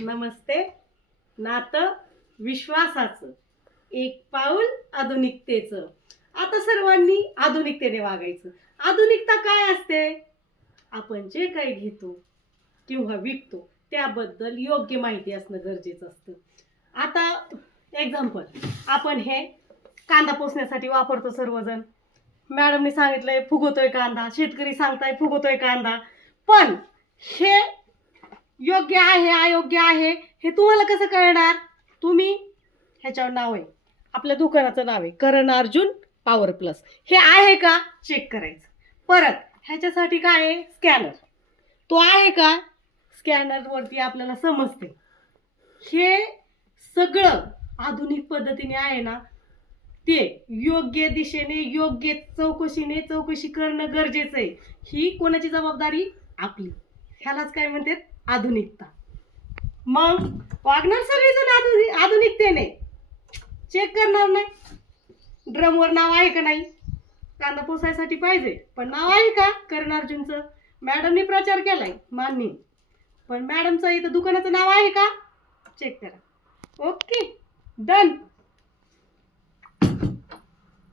नमस्ते. नातं विश्वासाचं, एक पाऊल आधुनिकतेचं. आता सर्वांनी आधुनिकतेने वागायचं. आधुनिकता काय असते? आपण जे काही घेतो किंवा विकतो त्याबद्दल योग्य माहिती असणं गरजेचं असतं. आता एक्झाम्पल, आपण हे कांदा पोसण्यासाठी वापरतो सर्वजण. मॅडमने सांगितलंय फुगवतोय कांदा, शेतकरी सांगताय फुगवतोय कांदा. पण हे योग्य आहे अयोग्य आहे हे तुम्हाला कसं कळणार? तुम्ही ह्याच्यावर नाव आहे, आपल्या दुकानाचं नाव आहे करण अर्जुन पॉवर प्लस. हे आहे का चेक करायचं. परत ह्याच्यासाठी काय आहे? स्कॅनर. तो आहे का? स्कॅनरवरती आपल्याला समजते. हे सगळं आधुनिक पद्धतीने आहे ना, ते योग्य दिशेने योग्य चौकशी करणं गरजेचं आहे. ही कोणाची जबाबदारी? आपली. ह्यालाच काय म्हणतात? आधुनिकता. मग वागणार सगळेजण आधुनिकतेने. चेक करणार नाही. ड्रमवर नाव आहे का नाही? कांदा पोसायसाठी पाहिजे, पण नाव आहे का करण अर्जुनचं? मॅडमने प्रचार केलाय, मान्य, पण मॅडमचं इथं दुकानाचं नाव आहे का? चेक करा. Okay, done.